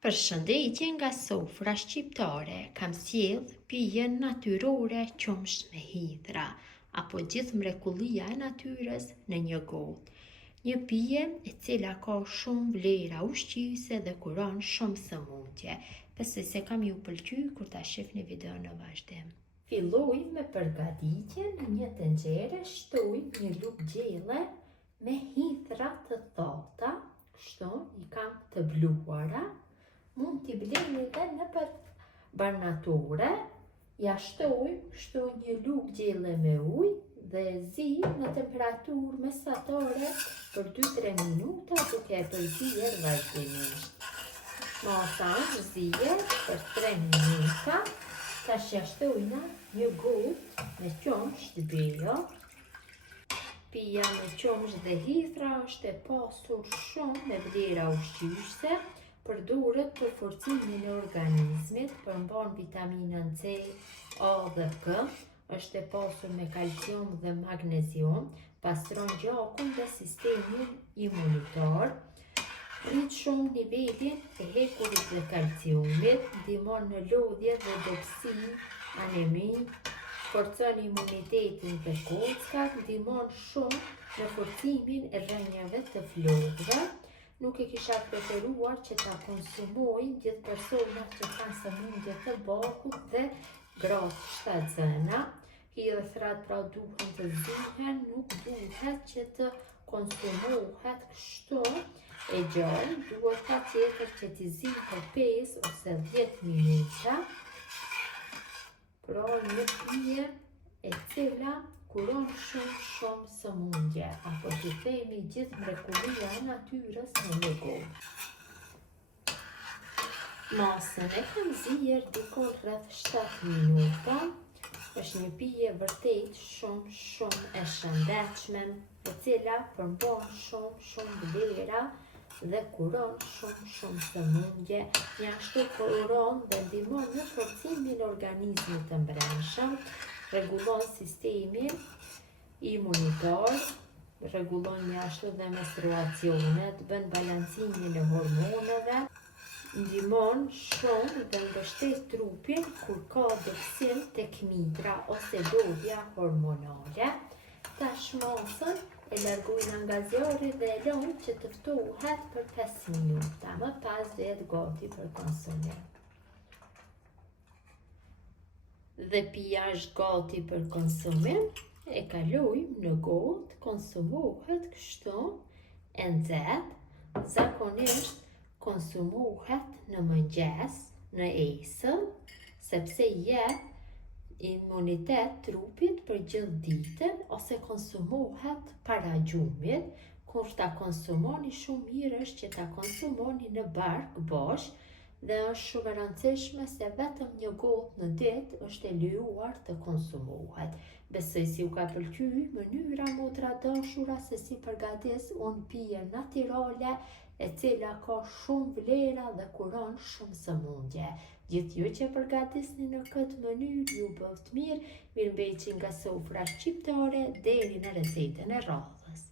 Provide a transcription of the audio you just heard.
Përshëndetje nga sofra shqiptare, kam sjell pijen natyrore qumësht me hidhra, apo gjithë mrekullia e natyrës në një gotë. Një pije e cila ka shumë vlera ushqyese dhe kuron shumë sëmundje. Besoj se kam ju pëlqy kur ta shihni videon në vazhdim. Filloj me përgatitjen. Në një tenxhere shtoj një lugë gjelle me hidhra të thata, kështu i kam të bluara. Mund t'i bleni dhe në për barnature, ja shtoj kështu një lugë gjelle me ujë dhe zi në temperaturë mesatare për 2-3 minuta duke e përzier vazhdimisht. Masa zihet për 3 minuta, tash ja shtojna një gotë me qumësht bio. Pija me qumësht dhe hidhra është e pasur shumë me vlera ushqyese. Përdoret për forcimin e organizmit, përmban vitaminën C, A dhe K, është e pasur me kalcium dhe magnezium, pastron gjakun dhe sistemin imunitar, rrit shumë nivelin e hekurit dhe kalciumit, ndihmon në lodhje dhe dobësi, anemi, forcon imunitetin dhe kockat, ndihmon shumë në forcimin e rrënjave të flokëve. Nuk e kisha preferuar që ta konsumojnë gjithë personat që kanë sëmundje të bakut dhe gratë shtatzëna. Hidhrat pra duhen të zihen, nuk duhet që të konsumohet kështu e gjallë, duhet patjetër që t'i zihet 5 ose 10 minuta. Pra një pije e cila kuron shumë sëmundje, apo që themi gjithë mrekullia e natyrës në një gotë. Masën e kam zier dikon rreth 7 minuta. Është një pije vërtet shumë e shëndetshme, e cila përmban shumë vlera dhe kuron shumë sëmundje. Ashtu kuron dhe ndihmon në forcimin e organizmit të brendshëm, rregullon sistemin imunitar, rregullon ashtu dhe menstruacionet, bën balancimin e hormoneve, ndihmon shumë dhe mbështet trupin kur ka dobësim tek migra ose lodhja hormonale. Tash masën e largojna nga zjarri dhe e lëm që të ftohet për 5 minuta, më pas jetë gati për konsumim. Dhe pija është gati për konsumim, e kalojmë në gotë, konsumohet kështu e nxehtë, zakonisht konsumohet në mëngjes, në esëll, sepse jep imunitet trupit për gjithë ditën, ose konsumohet para gjumit. Kur ta konsumoni shumë mirë është që ta konsumoni në bark bosh, dhe është shumë e rëndësishme se vetëm një gotë në ditë është e lejuar të konsumohet. Besoj si u ka pëlqy mënyra motra dashura se si përgatis unë pije natyrale e cila ka shumë vlera dhe kuron shumë sëmundje. Gjithë ju që përgatisni në këtë mënyrë ju bëft mirë, mirëmbëjtje nga sofra shqiptare deri në recetën e radhës.